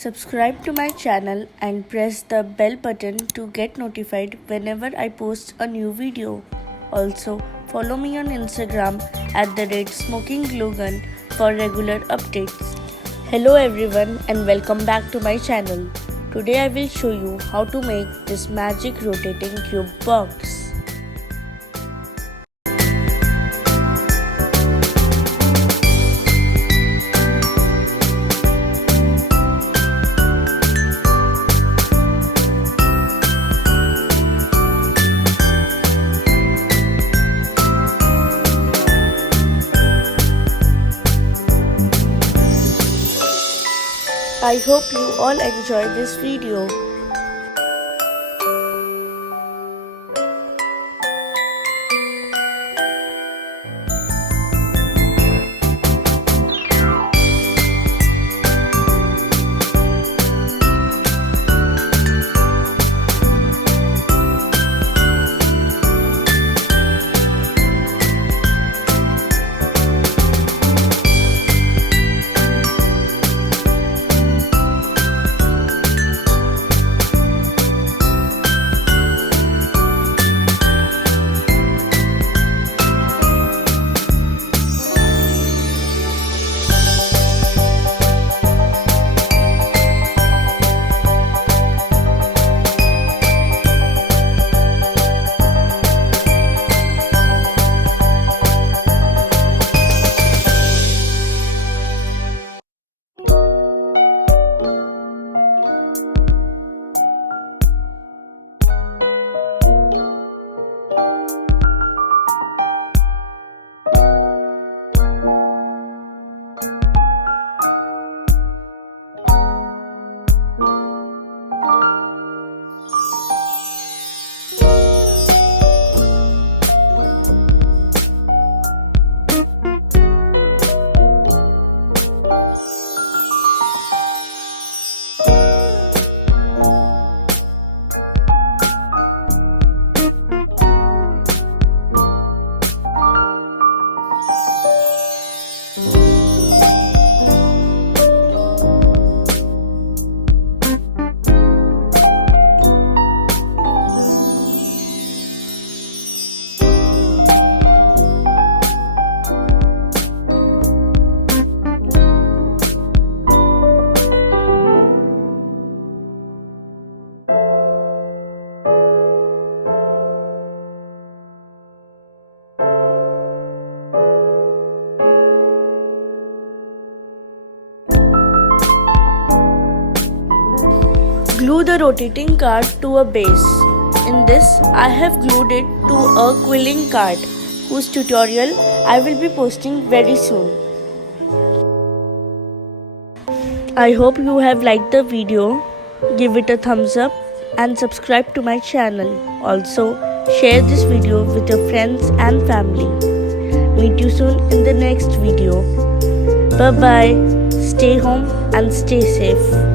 Subscribe to my channel and press the bell button to get notified whenever I post a new video. Also, follow me on Instagram at @SmokingGluegun for regular updates. Hello everyone and welcome back to my channel. Today I will show you how to make this magic rotating cube box. I hope you all enjoy this video. Glue the rotating card to a base. In this, I have glued it to a quilling card, whose tutorial I will be posting very soon. I hope you have liked the video. Give it a thumbs up and subscribe to my channel. Also, share this video with your friends and family. Meet you soon in the next video. Bye bye. Stay home and stay safe.